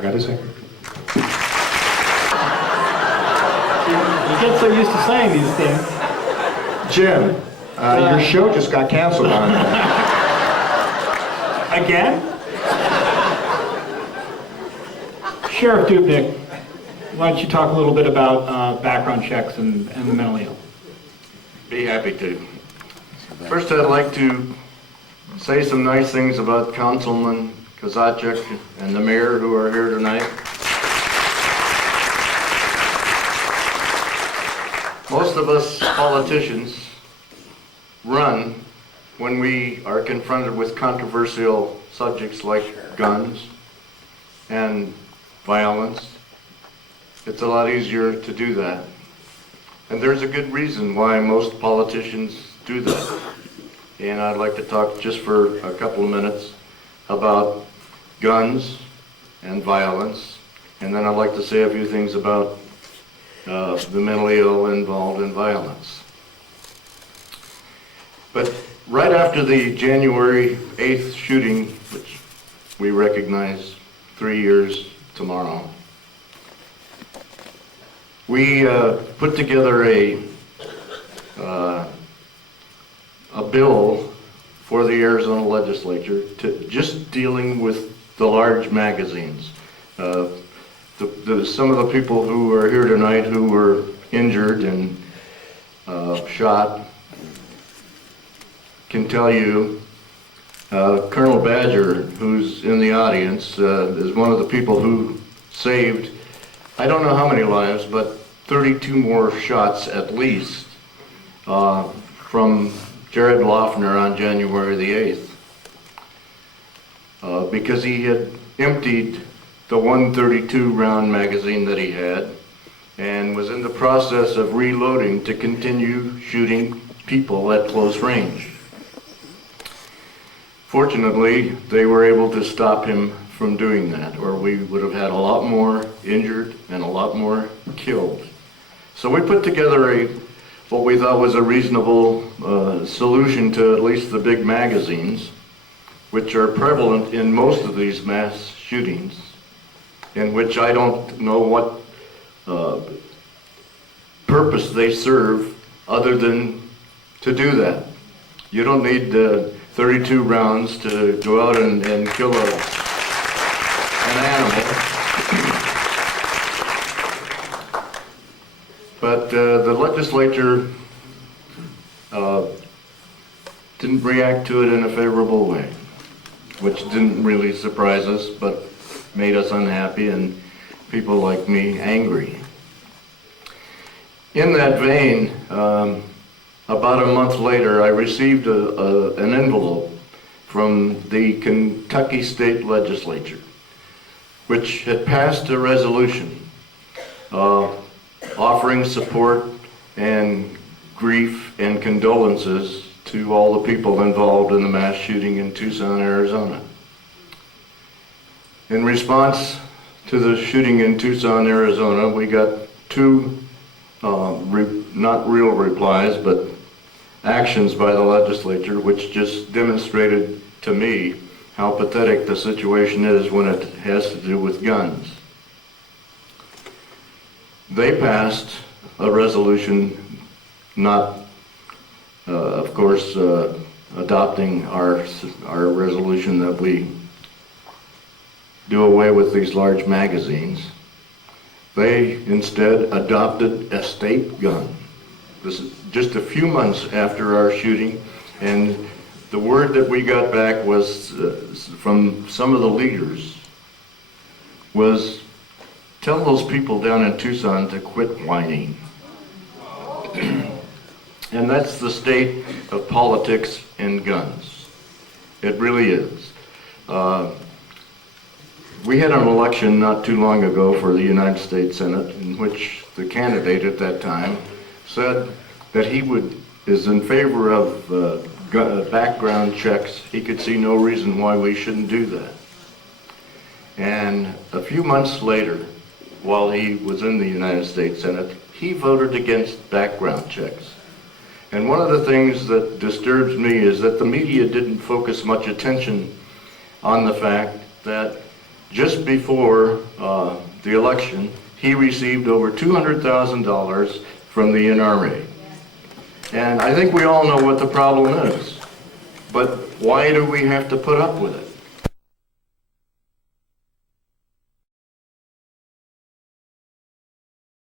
Got a second? You get so used to saying these things. Jim, your show just got canceled on me. Again? Sheriff Dupnik, why don't you talk a little bit about background checks and the mentally ill? Be happy to. First, I'd like to say some nice things about Councilman Kozachik and the mayor who are here tonight. Most of us politicians run when we are confronted with controversial subjects like guns and violence. It's a lot easier to do that. And there's a good reason why most politicians do that. And I'd like to talk just for a couple of minutes about guns and violence. And then I'd like to say a few things about the mentally ill involved in violence. But right after the January 8th shooting, which we recognize 3 years tomorrow, we put together a bill for the Arizona legislature to just dealing with the large magazines. Some of the people who are here tonight who were injured and shot can tell you, Colonel Badger, who's in the audience, is one of the people who saved, I don't know how many lives, but 32 more shots at least from Jared Loeffner on January the 8th. Because he had emptied the 132 round magazine that he had and was in the process of reloading to continue shooting people at close range. Fortunately, they were able to stop him from doing that, or we would have had a lot more injured and a lot more killed. So we put together what we thought was a reasonable solution to at least the big magazines, which are prevalent in most of these mass shootings, in which I don't know what purpose they serve other than to do that. You don't need 32 rounds to go out and kill an animal. But the legislature didn't react to it in a favorable way, which didn't really surprise us, but made us unhappy and people like me angry. In that vein, about a month later, I received an envelope from the Kentucky State Legislature, which had passed a resolution offering support and grief and condolences to all the people involved in the mass shooting in Tucson, Arizona. In response to the shooting in Tucson, Arizona, we got two, not real replies, but actions by the legislature, which just demonstrated to me how pathetic the situation is when it has to do with guns. They passed a resolution not, of course, adopting our resolution that we do away with these large magazines. They instead adopted a state gun. This is just a few months after our shooting, and the word that we got back was from some of the leaders was, tell those people down in Tucson to quit whining. And that's the state of politics and guns. It really is. We had an election not too long ago for the United States Senate in which the candidate at that time said that he is in favor of background checks. He could see no reason why we shouldn't do that. And a few months later, while he was in the United States Senate, he voted against background checks. And one of the things that disturbs me is that the media didn't focus much attention on the fact that just before the election, he received over $200,000 from the NRA. And I think we all know what the problem is. But why do we have to put up with it?